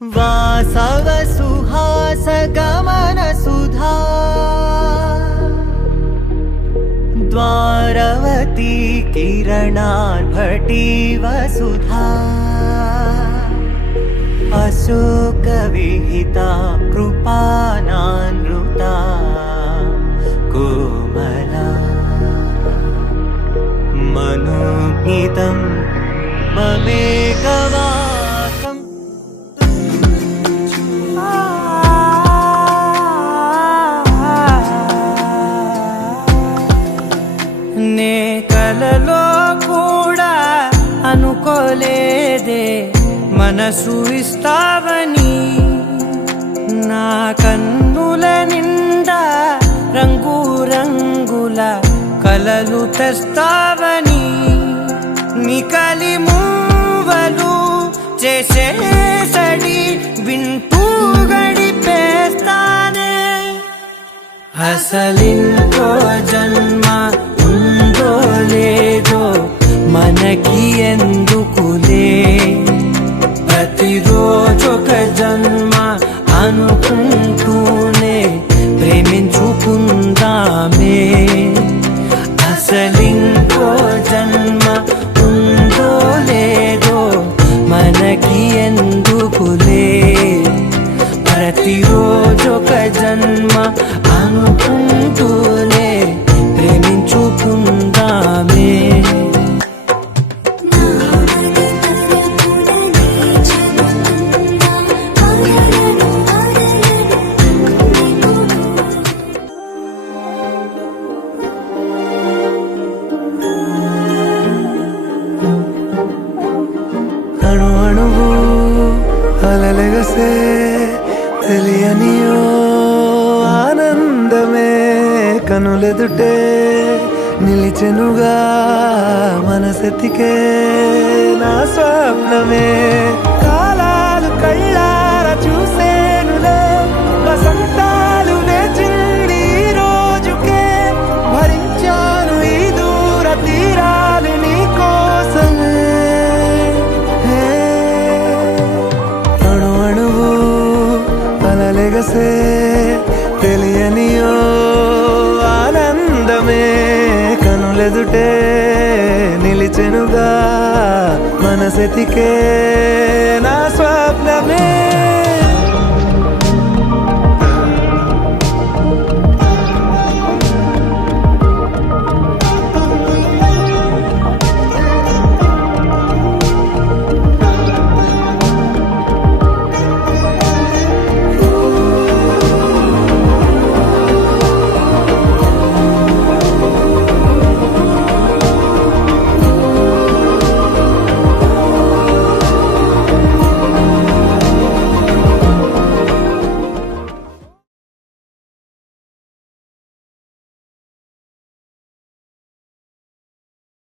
वासव सुहास गमन सुधा द्वारवती किरणार्भटी वसुधा अशोक विहिता कृपानानृता कोमला मनोज्ञितं ममेकवाकम् నే కలలో కూడా అనుకోలేదే మనసు ఇస్తావని నా కన్నుల నిండా రంగు రంగుల కలలు తెస్తావని నికలి మూవలు చేసేసడి వింటూ గడిపేస్తానే అసలింకో జన్మ ఉందో లేదో మనకి ఎందుకులే ప్రతిరోజొక జన్మ అనుకుంటూనే ప్రేమించుకుందామే అసలింకో జన్మ ఉందో లేదో మనకి ఎందుకులే ప్రతిరోజొక జన్మ అనుకుంటూనే ప్రేమించుకుందామే అణు అణువు అలలెగసే తెలియనియో ఆనందమే కనులెదుటే నిలిచెనుగా మనసెతికే నా స్వప్నమే కాలాలు కళ్ళార చూసేనులే వసంతాలు వేచింది ఈ రోజుకే భరించాను ఈ దూర తీరాలు నీ కోసమే అణు అణువు అలలెగసే తెలియనియో ఆనందమే కనులెదుటే నిలిచెనుగా మనసెతికే నా స్వప్నమే